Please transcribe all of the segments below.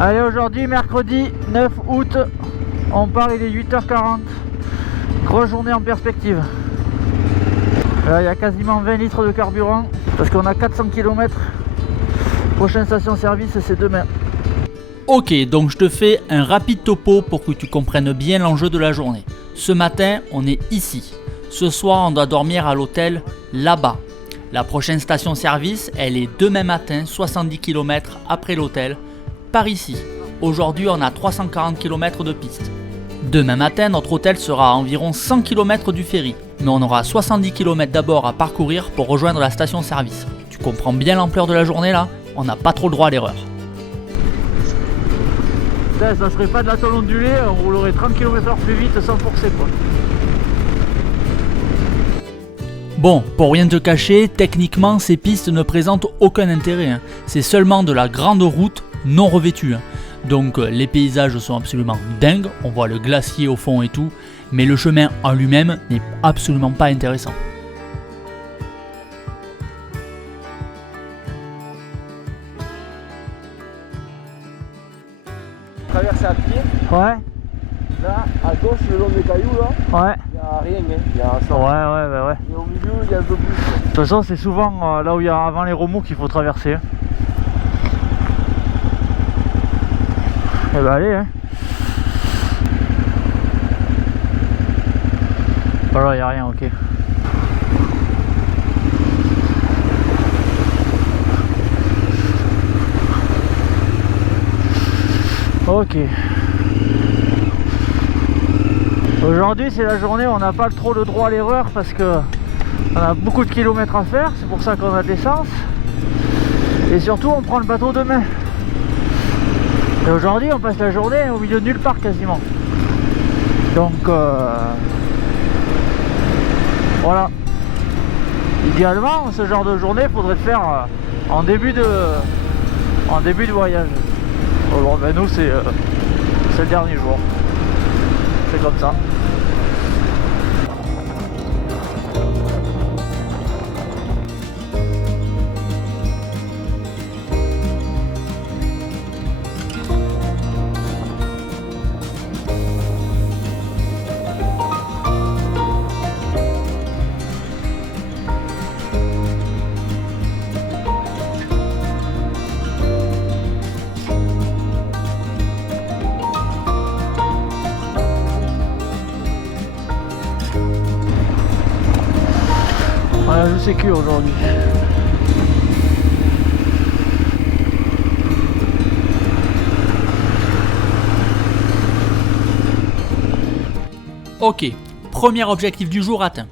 Allez, aujourd'hui mercredi 9 août, on part, il est 8h40. Grosse journée en perspective. Là, il y a quasiment 20 litres de carburant parce qu'on a 400 km. Prochaine station service, c'est demain. Ok, donc je te fais un rapide topo pour que tu comprennes bien l'enjeu de la journée. Ce matin, on est ici. Ce soir, on doit dormir à l'hôtel là-bas. La prochaine station service, elle est demain matin, 70 km après l'hôtel, par ici. Aujourd'hui, on a 340 km de piste. Demain matin, notre hôtel sera à environ 100 km du ferry, mais on aura 70 km d'abord à parcourir pour rejoindre la station service. Tu comprends bien l'ampleur de la journée là? On n'a pas trop le droit à l'erreur. Ça serait pas de la tôle ondulée, on roulerait 30 km/h plus vite sans forcer quoi. Bon, pour rien te cacher, techniquement ces pistes ne présentent aucun intérêt. C'est seulement de la grande route non revêtue. Donc les paysages sont absolument dingues, on voit le glacier au fond et tout, mais le chemin en lui-même n'est absolument pas intéressant. Traverser à pied, Ouais, là, à gauche, le long des cailloux, là, ouais. il n'y a rien, hein. Il y a un sort. Ouais. Et au milieu, il y a un peu plus. De toute façon, c'est souvent là où il y a avant les remous qu'il faut traverser. Eh ben allez, hein. Voilà, il n'y a rien, ok. Ok. Aujourd'hui c'est la journée où on n'a pas trop le droit à l'erreur parce que on a beaucoup de kilomètres à faire, c'est pour ça qu'on a de l'essence. Et surtout on prend le bateau demain. Et aujourd'hui on passe la journée au milieu de nulle part quasiment. Donc voilà. Idéalement ce genre de journée il faudrait le faire en début de voyage. Bon, ben nous c'est le dernier jour. C'est comme ça. Voilà, je sais que aujourd'hui. Ok, premier objectif du jour atteint.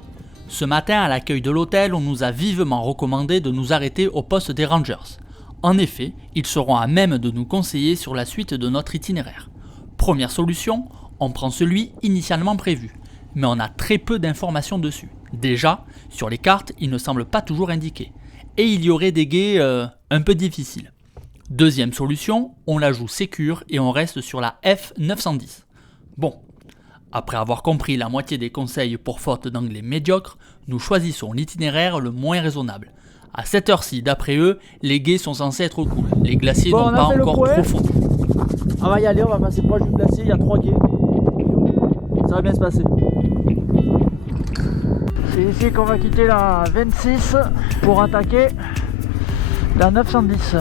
Ce matin, à l'accueil de l'hôtel, on nous a vivement recommandé de nous arrêter au poste des Rangers. En effet, ils seront à même de nous conseiller sur la suite de notre itinéraire. Première solution, on prend celui initialement prévu, mais on a très peu d'informations dessus. Déjà, sur les cartes, il ne semble pas toujours indiqué, et il y aurait des gués un peu difficiles. Deuxième solution, on la joue sécure et on reste sur la F910. Bon, après avoir compris la moitié des conseils pour faute d'anglais médiocre, nous choisissons l'itinéraire le moins raisonnable. À cette heure-ci, d'après eux, les gués sont censés être cool, les glaciers n'ont pas encore trop fondu. On va y aller, on va passer proche du glacier, il y a 3 quais. Ça va bien se passer. C'est ici qu'on va quitter la 26 pour attaquer la 910.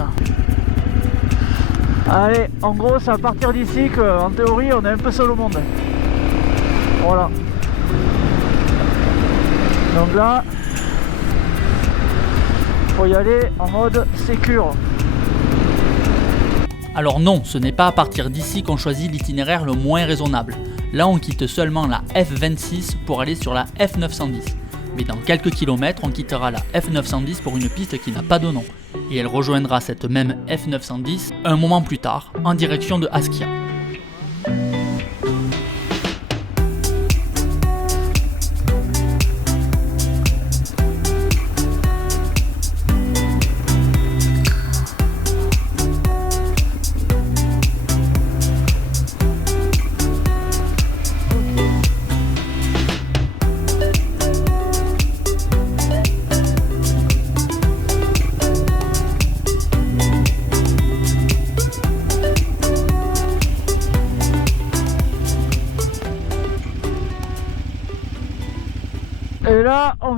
Allez, en gros c'est à partir d'ici qu'en théorie on est un peu seul au monde. Voilà. Donc là, faut y aller en mode sécure. Alors non, ce n'est pas à partir d'ici qu'on choisit l'itinéraire le moins raisonnable. Là on quitte seulement la F26 pour aller sur la F910. Mais dans quelques kilomètres, on quittera la F910 pour une piste qui n'a pas de nom. Et elle rejoindra cette même F910 un moment plus tard, en direction de Askia.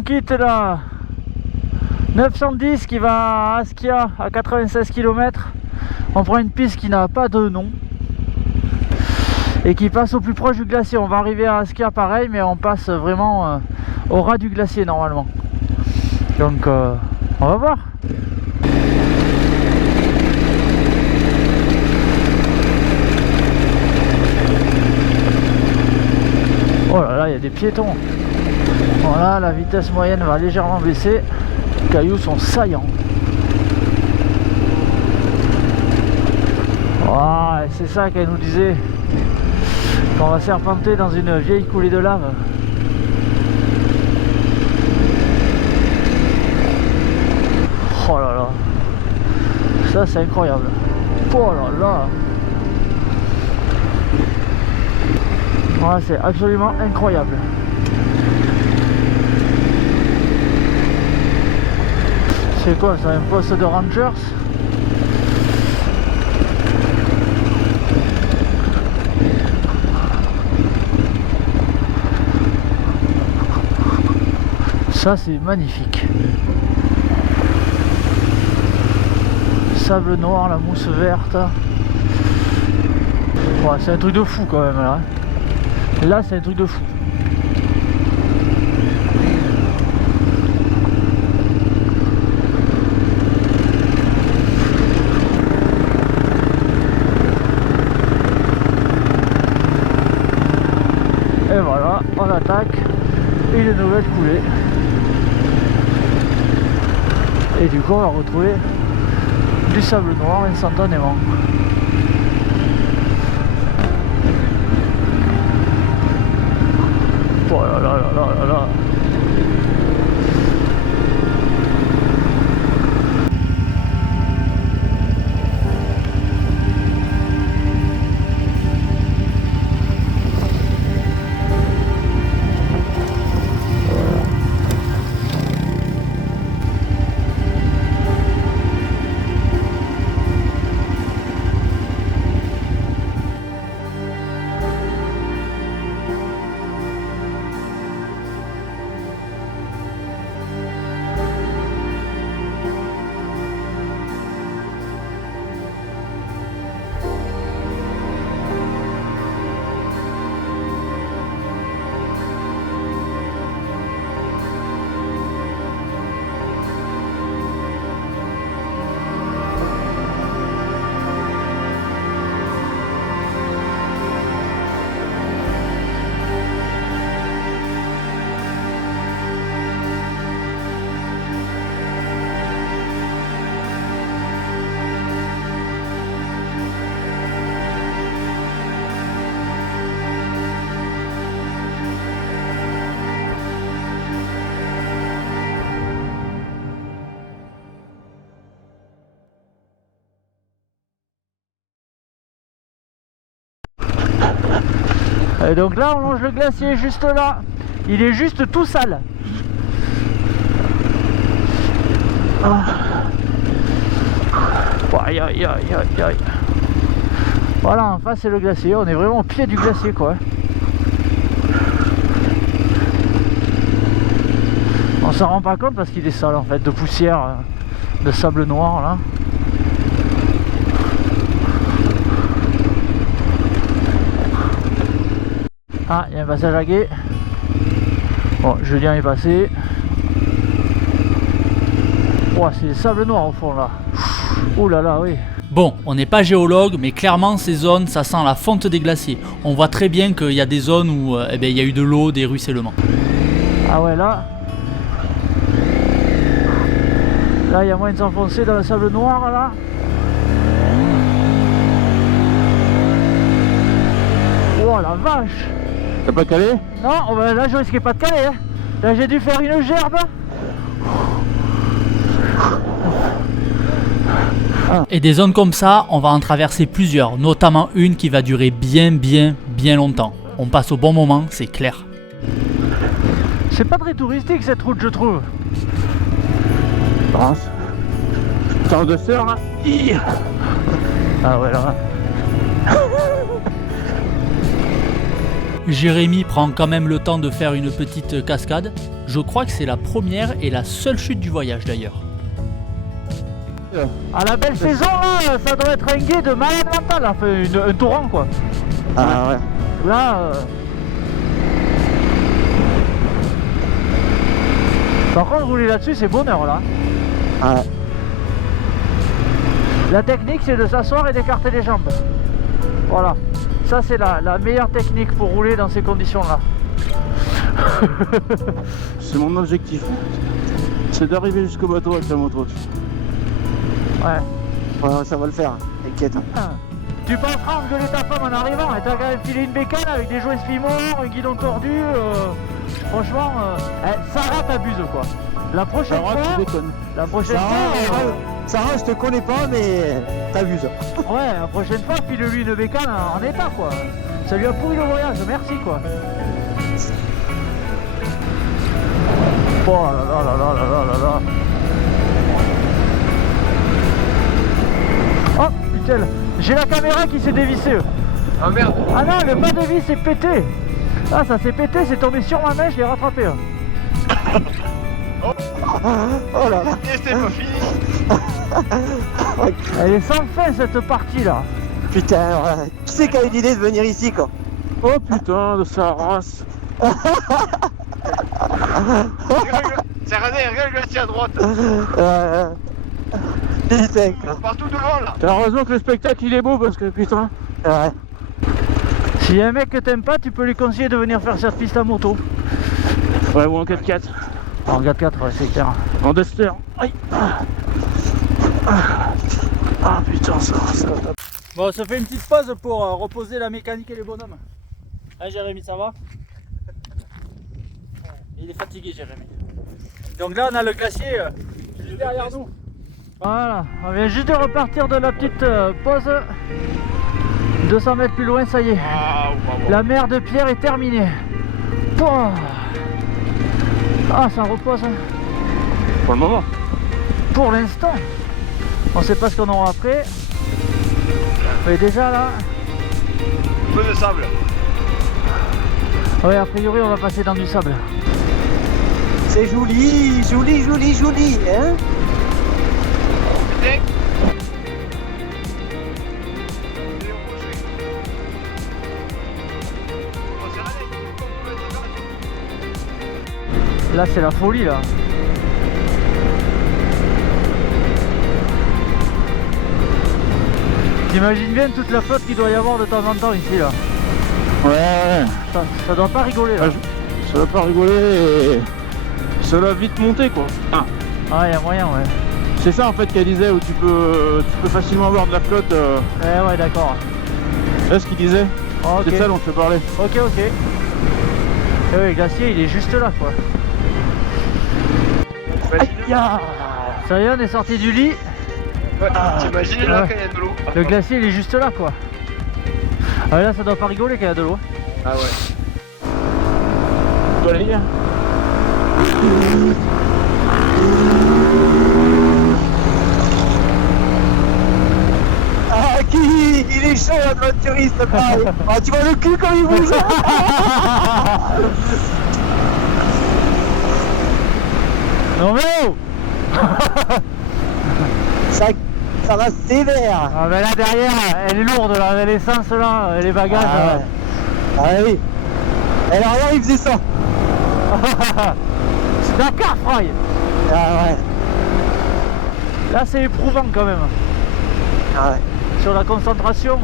quitte la 910 qui va à Askia à 96 km. On prend une piste qui n'a pas de nom et qui passe au plus proche du glacier. On va arriver à Askia pareil, mais on passe vraiment au ras du glacier normalement. Donc on va voir. Oh là là, il y a des piétons. Voilà, la vitesse moyenne va légèrement baisser. Les cailloux sont saillants. Ah, c'est ça qu'elle nous disait. Qu'on va serpenter dans une vieille coulée de lave. Oh là là. Ça c'est incroyable. Oh là là. Voilà, c'est absolument incroyable. C'est quoi, c'est un poste de Rangers? Ça c'est magnifique. Sable noir, la mousse verte. Ouais, c'est un truc de fou quand même là. Là c'est un truc de fou. Et voilà, on attaque une nouvelle coulée. Et du coup on va retrouver du sable noir instantanément. Oh là là là là là. Et donc là on longe le glacier juste là. Il est juste tout sale. Ah. Aïe aïe aïe aïe aïe. Voilà, en face c'est le glacier. On est vraiment au pied du glacier quoi. On s'en rend pas compte parce qu'il est sale en fait, de poussière, de sable noir là. Ah, il y a un passage à gué. Bon, Julien est passé. Oh, c'est le sable noir au fond là. Ouh là là, oui. Bon, on n'est pas géologue, mais clairement ces zones, ça sent la fonte des glaciers. On voit très bien qu'il y a des zones où il y a eu de l'eau, des ruissellements. Ah ouais, là. Là, il y a moyen de s'enfoncer dans le sable noir là. Oh la vache. T'as pas calé? Non, oh ben là je risquais pas de caler. Hein. Là j'ai dû faire une gerbe. Et des zones comme ça, on va en traverser plusieurs, notamment une qui va durer bien longtemps. On passe au bon moment, c'est clair. C'est pas très touristique cette route je trouve. France. Sors de sœur là. Ah ouais là. Jérémy prend quand même le temps de faire une petite cascade. Je crois que c'est la première et la seule chute du voyage d'ailleurs. À la belle saison là, ça doit être un guet de malade mental, là. Enfin, un torrent quoi. Ah ouais. Là, par contre, rouler là-dessus, c'est bonheur là. Ouais. La technique, c'est de s'asseoir et d'écarter les jambes. Voilà. Ça, c'est la meilleure technique pour rouler dans ces conditions-là. C'est mon objectif. C'est d'arriver jusqu'au bateau avec la moto. Ouais. Ouais, ça va le faire, t'inquiète. Tu penseras engueuler ta femme en arrivant et t'as quand même filé une bécane avec des jouets Spimo, un guidon tordu. Franchement, Sarah t'abuse quoi. La prochaine fois, tu déconnes. la prochaine fois, Sarah, je te connais pas, mais t'abuses. ouais, la prochaine fois, file-lui une bécane en état quoi. Ça lui a pourri le voyage, merci quoi. Oh là là là là là là là. Oh putain, j'ai la caméra qui s'est dévissée. Ah merde. Ah non, le pas de vis est pété. Ah, ça s'est pété, c'est tombé sur ma main, je l'ai rattrapé. Oh là là. Et c'est pas fini. Elle est sans fin cette partie là. Putain, ouais. Qui c'est qui a eu l'idée de venir ici quoi? Oh putain de sa race. C'est René, regarde le glacier à droite. Putain quoi. Partout devant là. T'as raison que le spectacle il est beau parce que putain. Ouais. Si y a un mec que t'aimes pas, tu peux lui conseiller de venir faire cette piste à moto. Ouais, ou en 4x4. En 4x4, ouais, c'est clair. En Duster. Aïe. Ah putain ça. Bon, on se fait une petite pause pour reposer la mécanique et les bonhommes. Hein Jérémy, ça va? Il est fatigué Jérémy. Donc là on a le glacier juste derrière nous. Voilà, on vient juste de repartir de la petite pause. 200 mètres plus loin, ça y est. Ah, La mer de Pierre est terminée. Pouah. Ah, ça repose. Hein. Pour le moment. Pour l'instant. On sait pas ce qu'on aura après. Mais déjà là. peu de sable. Ouais, a priori on va passer dans du sable. C'est joli, joli, joli, joli, hein? Tiens. Là c'est la folie là. T'imagines bien toute la flotte qu'il doit y avoir de temps en temps ici là. Ouais. Ça doit pas rigoler là. Ça va pas rigoler et ça va vite monter quoi. Ah. Ah, y a moyen, ouais. C'est ça en fait qu'elle disait où tu peux facilement avoir de la flotte. Ouais, d'accord. Là ce qu'il disait. Oh, C'est ok. ça dont je te parlais. Ok. Et ouais, le glacier il est juste là quoi. Ça y est, on est sorti du lit. Ouais, t'imagines là Ouais. quand il y a de l'eau. Le glacier il est juste là quoi. Ah là ça doit pas rigoler quand il y a de l'eau. Ah ouais. Tu dois aller lire. Ah, qui il est chaud l'aventuriste, pareil. Ah, tu vois le cul quand il bouge. Non mais oh. Ça va sévère. Ah ben là derrière, elle est lourde là, l'essence là, les bagages. Ah oui. Et l'arrière il faisait ça. C'est Dakar, Fry. Ah ouais. Là c'est éprouvant quand même. Ah ouais. Sur la concentration.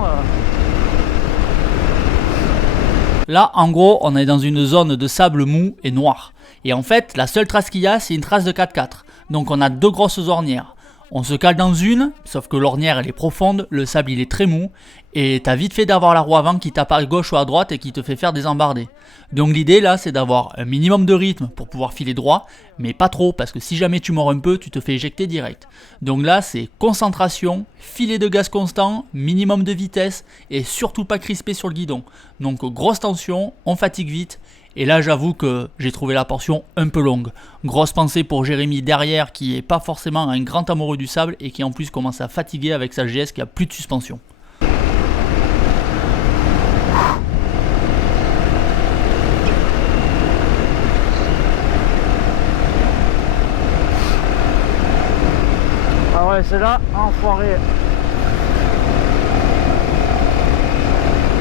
Là, en gros, on est dans une zone de sable mou et noir. Et en fait, la seule trace qu'il y a, c'est une trace de 4x4. Donc on a deux grosses ornières. On se cale dans une, sauf que l'ornière elle est profonde, le sable il est très mou, et t'as vite fait d'avoir la roue avant qui tape à gauche ou à droite et qui te fait faire des embardées. Donc l'idée là, c'est d'avoir un minimum de rythme pour pouvoir filer droit, mais pas trop, parce que si jamais tu mords un peu, tu te fais éjecter direct. Donc là, c'est concentration, filet de gaz constant, minimum de vitesse, et surtout pas crispé sur le guidon. Donc grosse tension, on fatigue vite, et là j'avoue que j'ai trouvé la portion un peu longue. Grosse pensée pour Jérémy derrière qui est pas forcément un grand amoureux du sable et qui en plus commence à fatiguer avec sa GS qui a plus de suspension. Ouais, c'est là, enfoiré.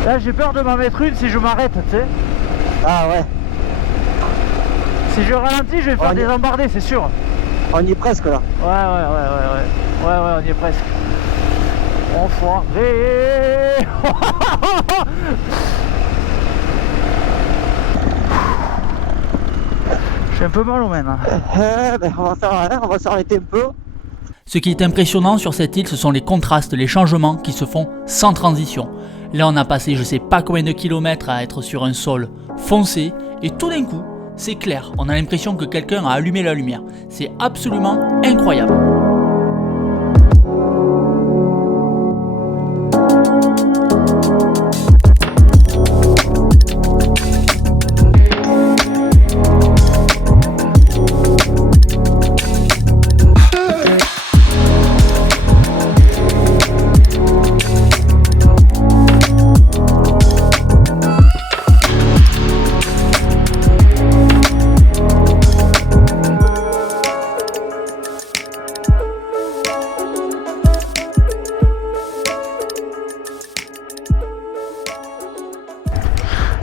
Là, j'ai peur de m'en mettre une si je m'arrête, tu sais. Ah ouais, Si je ralentis, je vais faire On y- des embardées, c'est sûr. on y est presque là. Ouais, on y est presque. Enfoiré. J'ai un peu mal au même. Hein. On va faire rien, on va s'arrêter un peu. Ce qui est impressionnant sur cette île, ce sont les contrastes, les changements qui se font sans transition. Là, on a passé je sais pas combien de kilomètres à être sur un sol foncé, et tout d'un coup, c'est clair. On a l'impression que quelqu'un a allumé la lumière. C'est absolument incroyable.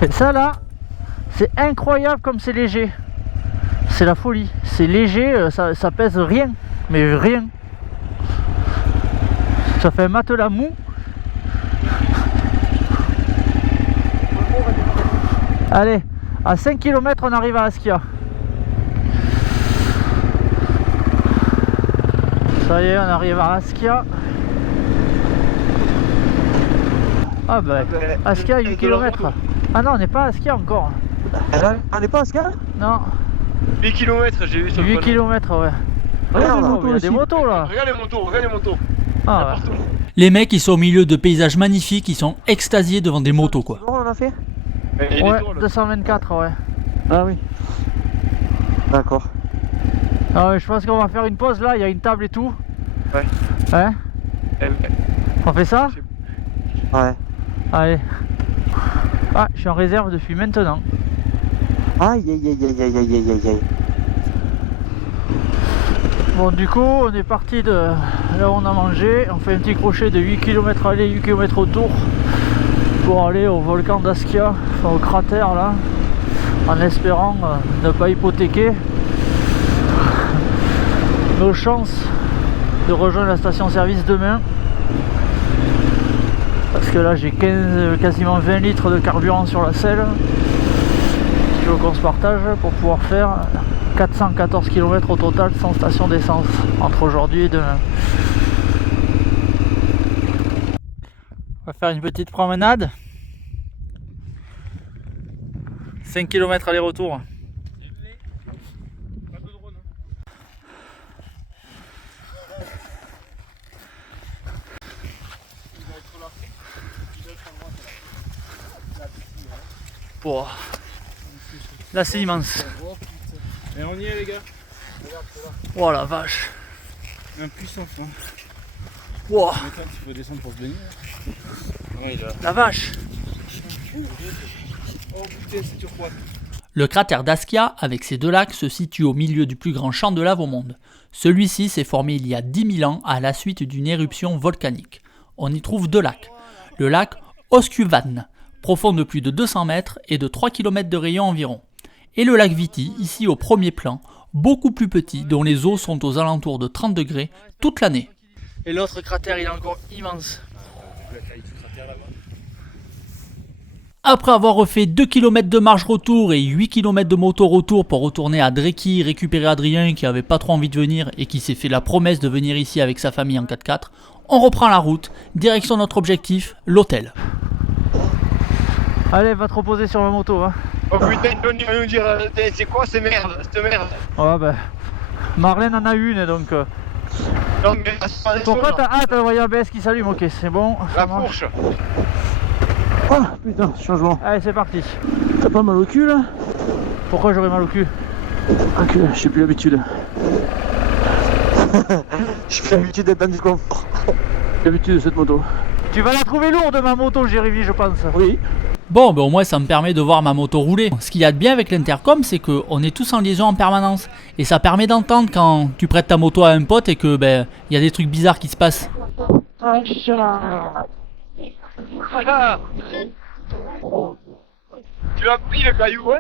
Et ça là, c'est incroyable comme c'est léger. C'est la folie. C'est léger, ça pèse rien. Mais rien. Ça fait un matelas mou. Allez, à 5 km on arrive à Askia. Ça y est, on arrive à Askia. Ah bah, Askia 8 km. Ah non, on n'est pas à Askia encore. On n'est pas à ce cas? Non, 8 km, j'ai vu sur le 8 panneau. km, ouais. Regarde, Oh, il y a des motos là. Regarde les motos. Ah, ouais. Les mecs, ils sont au milieu de paysages magnifiques, ils sont extasiés devant des motos, quoi. On a fait? Et Ouais, les tours, là. 224, ouais. Ah oui. D'accord. Ah ouais, je pense qu'on va faire une pause là, il y a une table et tout. Ouais. Hein? On fait ça? Ouais. Allez. Ah, je suis en réserve depuis maintenant. Aïe aïe aïe aïe aïe aïe aïe aïe. Bon, du coup, on est parti de là où on a mangé. On fait un petit crochet de 8 km aller, 8 km retour pour aller au volcan d'Askia, enfin au cratère là, en espérant ne pas hypothéquer nos chances de rejoindre la station-service demain. Parce que là j'ai quasiment 20 litres de carburant sur la selle qu'il faut qu'on se partage pour pouvoir faire 414 km au total sans station d'essence entre aujourd'hui et demain. On va faire une petite promenade. 5 km aller-retour. Bon. Là c'est immense. Et on y est les gars. Oh la vache. Un puissant fond. Wow. Attends, il faut descendre pour se baigner. Ouais, il a... La vache. Oh putain, c'est turquoise. Le cratère d'Askia, avec ses deux lacs, se situe au milieu du plus grand champ de lave au monde. Celui-ci s'est formé il y a 10 000 ans à la suite d'une éruption volcanique. On y trouve deux lacs. Le lac Oscuvan, profond de plus de 200 mètres et de 3 km de rayon environ. Et le lac Viti, ici au premier plan, beaucoup plus petit, dont les eaux sont aux alentours de 30 degrés toute l'année. Et l'autre cratère il est encore immense. Après avoir refait 2 km de marche retour et 8 km de moto retour pour retourner à Dreki récupérer Adrien qui avait pas trop envie de venir et qui s'est fait la promesse de venir ici avec sa famille en 4x4, on reprend la route, direction notre objectif, l'hôtel. Allez, va te reposer sur ma moto. Hein. Oh putain, il va nous dire, c'est quoi cette merde? Ouais, bah. Marlène en a une donc. Non mais Pourquoi t'as le voyant ABS qui s'allume? Ok, c'est bon. La ça marche. fourche. Oh putain, changement. Allez, c'est parti. T'as pas mal au cul là? Pourquoi j'aurais mal au cul? Ok, j'ai plus l'habitude. J'ai plus l'habitude d'être dans du confort. J'ai l'habitude de cette moto. Tu vas la trouver lourde ma moto, Jérémy, je pense. Oui. Bon, ben au moins ça me permet de voir ma moto rouler. Ce qu'il y a de bien avec l'intercom, c'est qu'on est tous en liaison en permanence. Et ça permet d'entendre quand tu prêtes ta moto à un pote et que ben il y a des trucs bizarres qui se passent. Ah. Tu as pris le caillou, hein?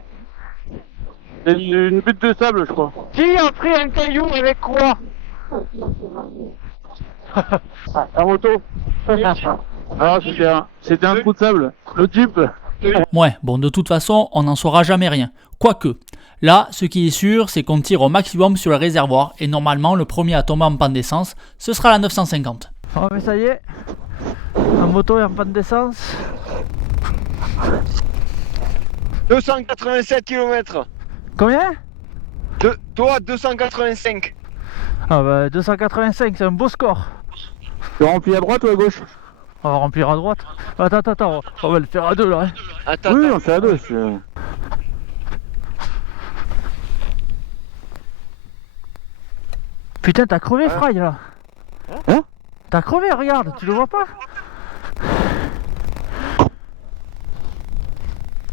C'est une butte de sable, je crois. Qui a pris un caillou avec quoi? La moto. Ah, c'était un trou de sable. Le Jeep. Ouais, bon de toute façon, on n'en saura jamais rien. Quoique, là, ce qui est sûr, c'est qu'on tire au maximum sur le réservoir et normalement, le premier à tomber en panne d'essence, ce sera la 950. Oh mais ça y est, la moto est en panne d'essence. 287 km. Combien? Toi, 285. Ah bah 285, c'est un beau score. Tu remplis à droite ou à gauche? On va remplir à droite. Attends, on va le faire à deux là. Hein. Attends, Oui, attends. on fait à deux. Putain, t'as crevé Fry là. Hein? T'as crevé, regarde, tu le vois pas?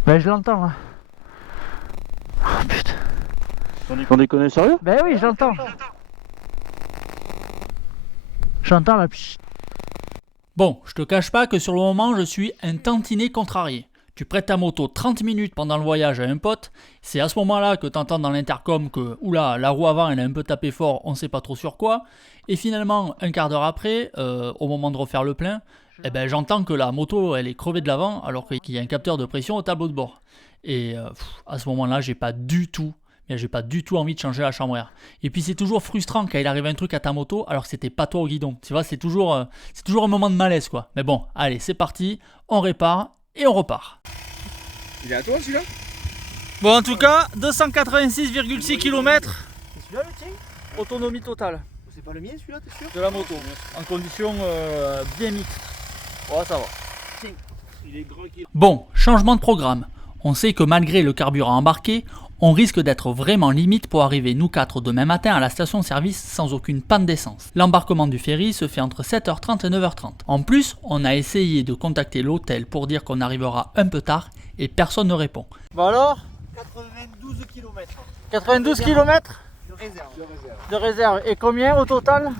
Ben je l'entends là. Oh putain. On déconne sérieux? Ben oui, j'entends. J'entends la pchit. Bon, je te cache pas que sur le moment, je suis un tantinet contrarié. Tu prêtes ta moto 30 minutes pendant le voyage à un pote, c'est à ce moment-là que t'entends dans l'intercom que oula, la roue avant elle a un peu tapé fort, on sait pas trop sur quoi, et finalement, un quart d'heure après, au moment de refaire le plein, eh ben, j'entends que la moto elle est crevée de l'avant alors qu'il y a un capteur de pression au tableau de bord. Et à ce moment-là, j'ai pas du tout envie de changer la chambre air. Et puis c'est toujours frustrant quand il arrive un truc à ta moto alors que c'était pas toi au guidon. Tu vois, c'est toujours un moment de malaise quoi. Mais bon, allez, c'est parti, on répare et on repart. Il est à toi celui-là? Bon, en tout cas, 286,6 km. C'est celui-là le tien? Autonomie totale C'est pas le mien celui-là, t'es sûr? de la moto. En condition bien mixte. Ouais, ça va. Il est gros qu'il. Bon, changement de programme. On sait que malgré le carburant embarqué, on risque d'être vraiment limite pour arriver nous 4 demain matin à la station-service sans aucune panne d'essence. L'embarquement du ferry se fait entre 7h30 et 9h30. En plus, on a essayé de contacter l'hôtel pour dire qu'on arrivera un peu tard et personne ne répond. Bon alors, 92 km 92 km de réserve. de réserve. Et combien au total?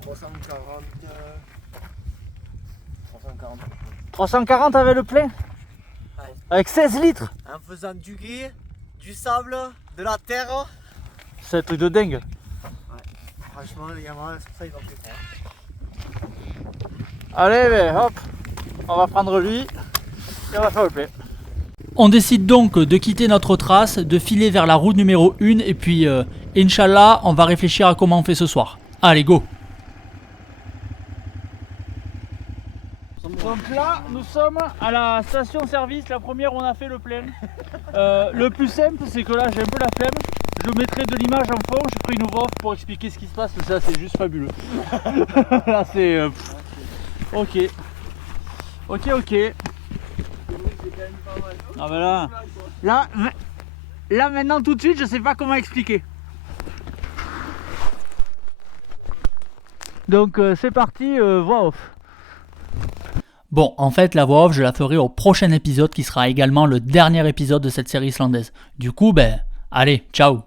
340. 340. 340 avec le plein? Ouais. Avec 16 litres? En faisant du gris, du sable, de la terre. C'est un truc de dingue. Franchement, les gamins, c'est pour ça qu'ils ont fait ça. Allez, ben, hop, on va prendre lui et on va faire le plein. On décide donc de quitter notre trace, de filer vers la route numéro 1 et puis, Inch'Allah, on va réfléchir à comment on fait ce soir. Allez, go! Donc là, nous sommes à la station-service, la première où on a fait le plein. Le plus simple, c'est que là, j'ai un peu la flemme. Je mettrai de l'image en fond, je ferai une voix off pour expliquer ce qui se passe, parce que ça, c'est juste fabuleux. Là, c'est... Ok. Ah ben là, maintenant, tout de suite, je sais pas comment expliquer. Donc, c'est parti, voix off. Bon, en fait, la voix off, je la ferai au prochain épisode qui sera également le dernier épisode de cette série islandaise. Du coup, ben, allez, ciao!